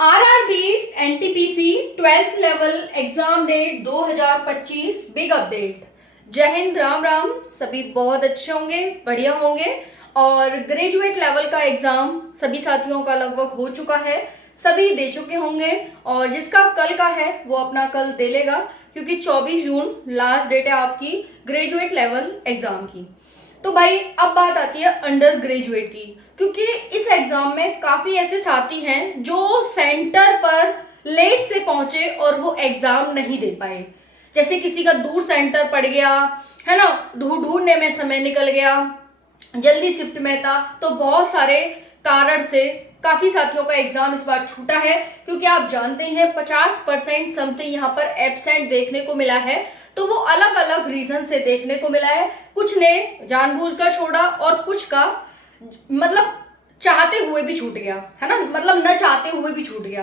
RRB NTPC 12th level exam date 2025 big update. जय हिंद, राम राम। सभी बहुत अच्छे होंगे, बढ़िया होंगे। और ग्रेजुएट लेवल का एग्जाम सभी साथियों का लगभग हो चुका है, सभी दे चुके होंगे। और जिसका कल का है वो अपना कल दे लेगा, क्योंकि 24 जून लास्ट डेट है आपकी ग्रेजुएट लेवल एग्जाम की। तो भाई अब बात आती है अंडर ग्रेजुएट की, क्योंकि इस एग्जाम में काफी ऐसे साथी हैं जो सेंटर पर लेट से पहुंचे और वो एग्जाम नहीं दे पाए। जैसे किसी का दूर सेंटर पड़ गया है ना, ढूंढने में समय निकल गया, जल्दी शिफ्ट में था, तो बहुत सारे कारण से काफी साथियों का एग्जाम इस बार छूटा है। क्योंकि आप जानते हैं 50% समथिंग यहाँ पर एब्सेंट देखने को मिला है। तो वो अलग अलग रीजन से देखने को मिला है। कुछ ने जानबूझकर छोड़ा और कुछ का मतलब चाहते हुए भी छूट गया, है ना, मतलब न चाहते हुए भी छूट गया।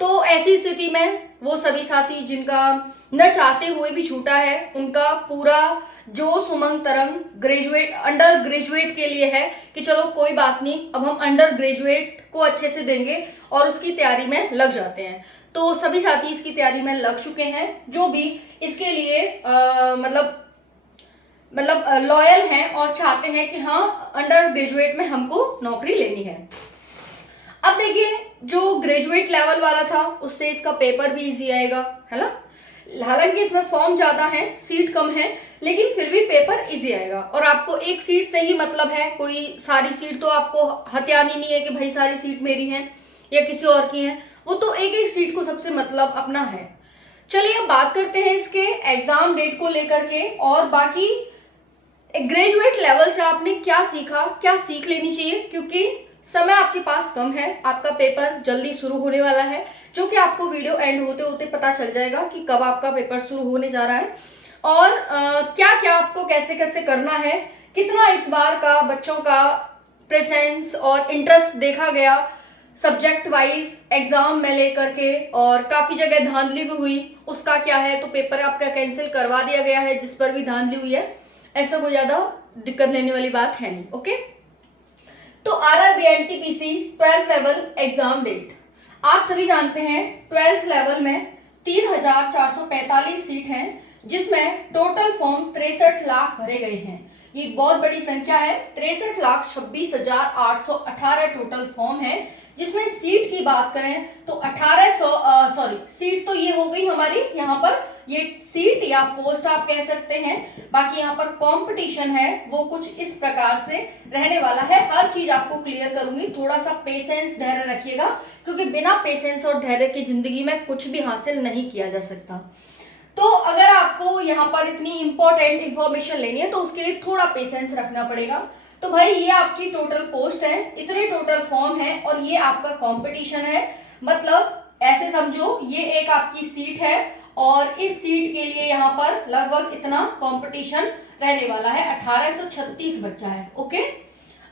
तो ऐसी स्थिति में वो सभी साथी जिनका न चाहते हुए भी छूटा है, उनका पूरा जोश उमंग तरंग ग्रेजुएट अंडर ग्रेजुएट के लिए है कि चलो कोई बात नहीं, अब हम अंडर ग्रेजुएट को अच्छे से देंगे और उसकी तैयारी में लग जाते हैं। तो सभी साथी इसकी तैयारी में लग चुके हैं, जो भी इसके लिए मतलब लॉयल हैं और चाहते हैं कि हाँ अंडर ग्रेजुएट में हमको नौकरी लेनी है। अब देखिए, जो ग्रेजुएट लेवल वाला था उससे इसका पेपर भी इजी आएगा, है ना। हालांकि इसमें फॉर्म ज्यादा है, सीट कम है, लेकिन फिर भी पेपर इजी आएगा। और आपको एक सीट से ही मतलब है, कोई सारी सीट तो आपको हथियानी नहीं है कि भाई सारी सीट मेरी है या किसी और की है। वो तो एक एक सीट को सबसे मतलब अपना है। चलिए अब बात करते हैं इसके एग्जाम डेट को लेकर के, और बाकी ग्रेजुएट लेवल से आपने क्या सीखा, क्या सीख लेनी चाहिए। क्योंकि समय आपके पास कम है, आपका पेपर जल्दी शुरू होने वाला है, जो कि आपको वीडियो एंड होते होते पता चल जाएगा कि कब आपका पेपर शुरू होने जा रहा है और क्या क्या आपको कैसे कैसे करना है, कितना इस बार का बच्चों का प्रेजेंस और इंटरेस्ट देखा गया सब्जेक्ट वाइज एग्जाम में लेकर के, और काफी जगह धांधली भी हुई, उसका क्या है। तो पेपर आपका कैंसिल करवा दिया गया है जिस पर भी धांधली हुई है, ऐसा कोई ज्यादा दिक्कत लेने वाली बात है नहीं। ओके, तो RRB NTPC 12th level exam date आप सभी जानते हैं 12th लेवल में 3,445 सीट हैं, जिसमें टोटल फॉर्म 63 लाख भरे गए हैं। ये बहुत बड़ी संख्या है। 63,26,818 टोटल फॉर्म है, जिसमें सीट की बात करें तो 1800 सीट तो ये हो गई हमारी, यहाँ पर ये सीट या पोस्ट आप कह सकते हैं। बाकी यहाँ पर कंपटीशन है वो कुछ इस प्रकार से रहने वाला है। हर चीज आपको क्लियर करूंगी, थोड़ा सा पेशेंस धैर्य रखिएगा, क्योंकि बिना पेशेंस और धैर्य की जिंदगी में कुछ भी हासिल नहीं किया जा सकता। तो अगर आपको यहाँ पर इतनी इंपॉर्टेंट इंफॉर्मेशन लेनी है तो उसके लिए थोड़ा पेशेंस रखना पड़ेगा। तो भाई ये आपकी टोटल पोस्ट है, इतने टोटल फॉर्म है, और ये आपका कंपटीशन है। मतलब ऐसे समझो ये एक आपकी सीट है और इस सीट के लिए यहाँ पर लगभग इतना कंपटीशन रहने वाला है। 1836 बच्चा है। ओके,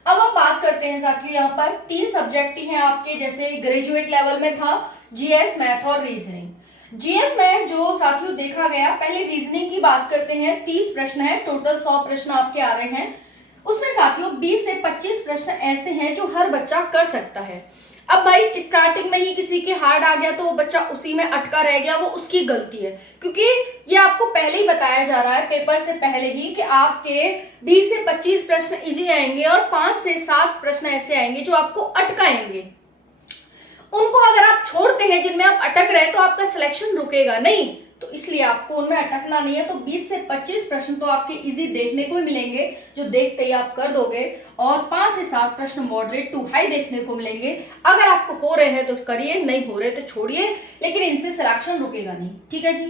अब हम बात करते हैं साथियों, यहाँ पर 3 सब्जेक्ट ही हैं आपके, जैसे ग्रेजुएट लेवल में था जीएस, मैथ और रीजनिंग। जीएस में जो साथियों देखा गया, पहले रीजनिंग की बात करते हैं। 30 प्रश्न है, टोटल 100 प्रश्न आपके आ रहे हैं। उसमें साथियों 20 से 25 प्रश्न ऐसे हैं जो हर बच्चा कर सकता है। अब भाई स्टार्टिंग में ही किसी के हार्ड आ गया तो वो बच्चा उसी में अटका रह गया, वो उसकी गलती है। क्योंकि ये आपको पहले ही बताया जा रहा है पेपर से पहले ही कि आपके 20 से 25 प्रश्न इजी आएंगे और 5 से 7 प्रश्न ऐसे आएंगे जो आपको अटकाएंगे। उनको अगर आप छोड़ते हैं जिनमें आप अटक रहे तो आपका सिलेक्शन रुकेगा नहीं, तो इसलिए आपको उनमें अटकना नहीं है। तो 20 से 25 प्रश्न तो आपके इजी देखने को ही मिलेंगे, जो देखते ही आप कर दोगे, और 5 से 7 प्रश्न मॉडरेट टू हाई देखने को मिलेंगे। अगर आपको हो रहे हैं तो करिए, नहीं हो रहे तो छोड़िए, लेकिन इनसे सिलेक्शन रुकेगा नहीं। ठीक है जी।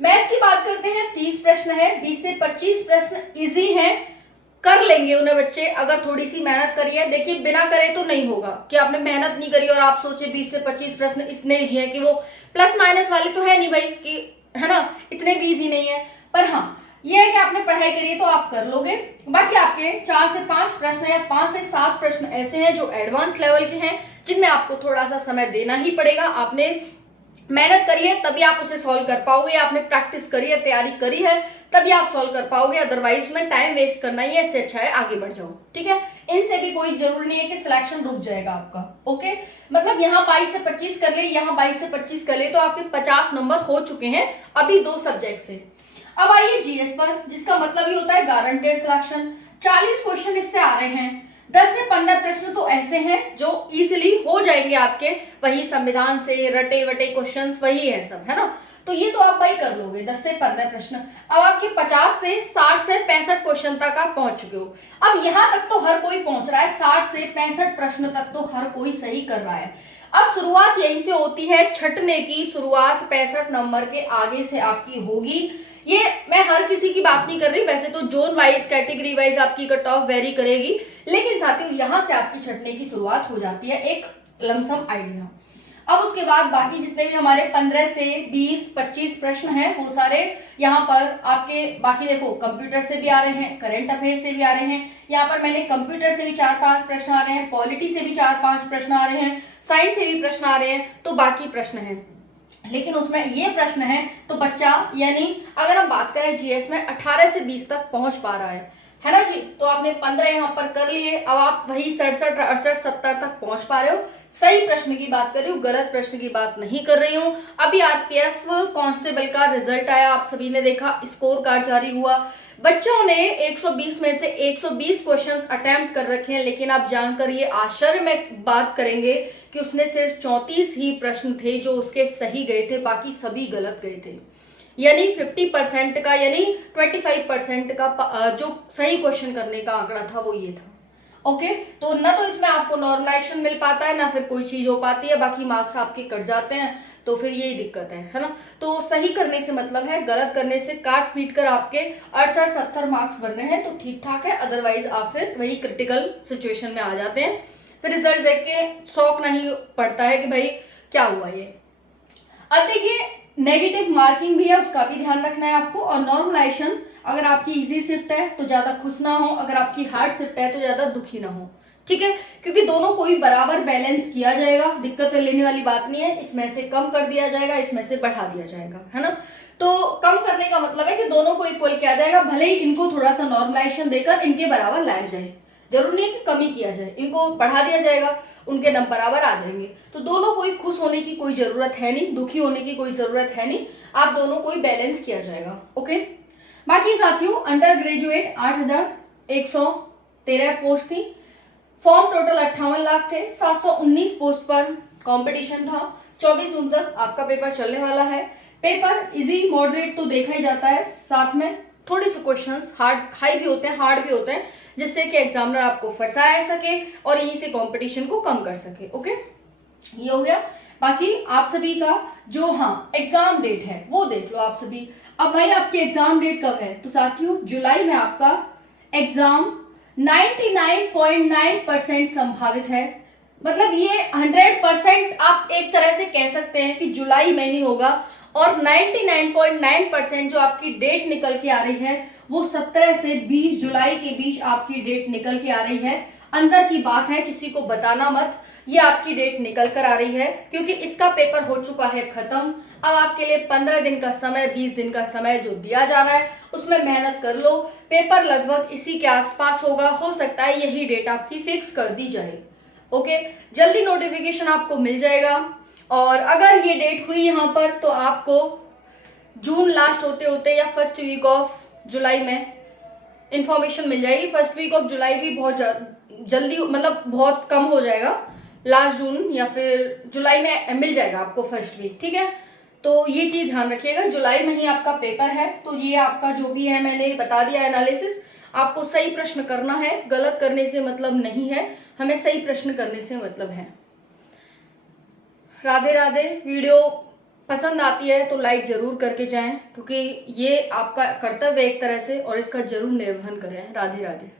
मैथ की बात करते हैं, 30 प्रश्न है, 20 से 25 प्रश्न इजी हैं, कर लेंगे उन्हें बच्चे अगर थोड़ी सी मेहनत करिए। देखिए बिना करे तो नहीं होगा कि आपने मेहनत नहीं करी और आप सोचे 20 से 25 प्रश्न इतने इजी हैं कि वो प्लस माइनस वाले तो है नहीं भाई, कि है ना, इतने भी इजी नहीं है। पर हाँ ये है कि आपने पढ़ाई करी है तो आप कर लोगे। बाकी आपके 4 से 5 प्रश्न या 5 से 7 प्रश्न ऐसे हैं जो एडवांस लेवल के हैं, जिनमें आपको थोड़ा सा समय देना ही पड़ेगा। आपने मेहनत करिए तभी आप उसे सॉल्व कर पाओगे, आपने प्रैक्टिस करी है, तैयारी करी है, तभी आप सॉल्व कर पाओगे। अदरवाइज में टाइम वेस्ट करना ही है, इससे अच्छा है आगे बढ़ जाओ। ठीक है, इनसे भी कोई जरूरी नहीं है कि सिलेक्शन रुक जाएगा आपका। ओके, मतलब यहाँ 22 से 25 कर ले, यहाँ 22 से 25 कर ले, तो आपके 50 नंबर हो चुके हैं अभी 2 सब्जेक्ट से। अब आइए जीएस पर, जिसका मतलब ये होता है गारंटेड सिलेक्शन। 40 क्वेश्चन इससे आ रहे हैं। 10 से 15 प्रश्न तो ऐसे हैं जो इजीली हो जाएंगे आपके, वही संविधान से रटे वटे क्वेश्चंस वही है सब, है ना। तो ये तो आप भाई कर लोगे 10 से 15 प्रश्न। अब आपके 50 से 60 से 65 क्वेश्चन तक आप पहुंच चुके हो। अब यहां तक तो हर कोई पहुंच रहा है, 60 से 65 प्रश्न तक तो हर कोई सही कर रहा है। अब शुरुआत यहीं से होती है, छटने की शुरुआत 65 नंबर के आगे से आपकी होगी। ये मैं हर किसी की बात नहीं कर रही, वैसे तो जोन वाइज कैटेगरी वाइज आपकी कट ऑफ वेरी करेगी, लेकिन साथियों यहां से आपकी छटने की शुरुआत हो जाती है, एक लमसम आइडिया। अब उसके बाद बाकी जितने भी हमारे 15 से 20-25 प्रश्न हैं वो सारे यहाँ पर आपके, बाकी देखो कंप्यूटर से भी आ रहे हैं, करंट अफेयर से भी आ रहे हैं, यहाँ पर मैंने कंप्यूटर से भी 4-5 प्रश्न आ रहे हैं, पॉलिटी से भी 4-5 प्रश्न आ रहे हैं, साइंस से भी प्रश्न आ रहे हैं, तो बाकी प्रश्न हैं। लेकिन उसमें ये प्रश्न है तो बच्चा, यानी अगर हम बात करें जीएस में 18 से 20 तक पहुंच पा रहा है ना जी, तो आपने 15 यहाँ पर कर लिए, अब आप वही 67, 68, 70 तक पहुंच पा रहे हो। सही प्रश्न की बात कर रही हूँ, गलत प्रश्न की बात नहीं कर रही हूँ। अभी आरपीएफ कांस्टेबल का रिजल्ट आया, आप सभी ने देखा, स्कोर कार्ड जारी हुआ। बच्चों ने 120 में से 120 क्वेश्चंस अटेम्प्ट कर रखे हैं, लेकिन आप जानकर ये आश्चर्य में बात करेंगे कि उसने सिर्फ 34 ही प्रश्न थे जो उसके सही गए थे, बाकी सभी गलत गए थे। यानी 50% का, यानी 25% का जो सही क्वेश्चन करने का आंकड़ा था वो ये था। ओके, तो ना तो इसमें आपको नॉर्मलाइजेशन मिल पाता है, ना फिर कोई चीज हो पाती है, बाकी मार्क्स आपके कट जाते हैं, तो फिर यही दिक्कत है ना। तो सही करने से मतलब है, गलत करने से काट पीट कर आपके 68-70 मार्क्स बन रहे हैं तो ठीक ठाक है, अदरवाइज आप फिर वही क्रिटिकल सिचुएशन में आ जाते हैं। फिर रिजल्ट देख के शौक नहीं पड़ता है कि भाई क्या हुआ ये। अब देखिए नेगेटिव मार्किंग भी है, उसका भी ध्यान रखना है आपको। और नॉर्मलाइजेशन, अगर आपकी इजी शिफ्ट है तो ज्यादा खुश ना हो, अगर आपकी हार्ड शिफ्ट है तो ज्यादा दुखी ना हो। ठीक है, क्योंकि दोनों को ही बराबर बैलेंस किया जाएगा, दिक्कत लेने वाली बात नहीं है। इसमें से कम कर दिया जाएगा, इसमें से बढ़ा दिया जाएगा, है ना। तो कम करने का मतलब है कि दोनों को इक्वल किया जाएगा, भले ही इनको थोड़ा सा नॉर्मलाइजेशन देकर इनके बराबर लाया जाए, जरूरी नहीं है कि कमी किया जाए, इनको बढ़ा दिया जाएगा, उनके नंबर बराबर आ जाएंगे। तो दोनों को ही खुश होने की कोई जरूरत है नहीं, दुखी होने की कोई जरूरत है नहीं, आप दोनों को ही बैलेंस किया जाएगा। ओके, बाकी साथियों अंडर ग्रेजुएट 8113 पोस्ट थी, फॉर्म टोटल 58 लाख थे, 719 पोस्ट पर कंपटीशन था। 24 जून तक आपका पेपर चलने वाला है। पेपर इजी मॉडरेट तो देखा ही जाता है, साथ में थोड़े से क्वेश्चंस हार्ड हाई भी होते हैं, हार्ड भी होते हैं, जिससे कि एग्जामिनर आपको फंसा सके और यहीं से कंपटीशन को कम कर सके। ओके, ये हो गया। बाकी आप सभी का जो एग्जाम डेट है वो देख लो आप सभी। अब भाई आपकी एग्जाम डेट कब है, तो साथियों जुलाई में आपका एग्जाम 99.9% संभावित है। मतलब ये 100% आप एक तरह से कह सकते हैं कि जुलाई में ही होगा, और 99.9% जो आपकी डेट निकल के आ रही है वो 17 से 20 जुलाई के बीच आपकी डेट निकल के आ रही है। अंदर की बात है, किसी को बताना मत, ये आपकी डेट निकल कर आ रही है, क्योंकि इसका पेपर हो चुका है खत्म। अब आपके लिए 15 दिन का समय, 20 दिन का समय जो दिया जा रहा है उसमें मेहनत कर लो। पेपर लगभग इसी के आसपास होगा, हो सकता है यही डेट आपकी फिक्स कर दी जाए। ओके, जल्दी नोटिफिकेशन आपको मिल जाएगा। और अगर ये डेट हुई यहाँ पर तो आपको जून लास्ट होते होते या फर्स्ट वीक ऑफ जुलाई में इंफॉर्मेशन मिल जाएगी। फर्स्ट वीक ऑफ जुलाई भी बहुत जल्दी, मतलब बहुत कम हो जाएगा, लास्ट जून या फिर जुलाई में मिल जाएगा आपको फर्स्ट वीक। ठीक है, तो ये चीज ध्यान रखिएगा, जुलाई में ही आपका पेपर है। तो ये आपका जो भी है मैंने बता दिया एनालिसिस, आपको सही प्रश्न करना है, गलत करने से मतलब नहीं है, हमें सही प्रश्न करने से मतलब है। राधे राधे। वीडियो पसंद आती है तो लाइक जरूर करके जाएं, क्योंकि ये आपका कर्तव्य है एक तरह से, और इसका जरूर निर्वहन करें। राधे राधे।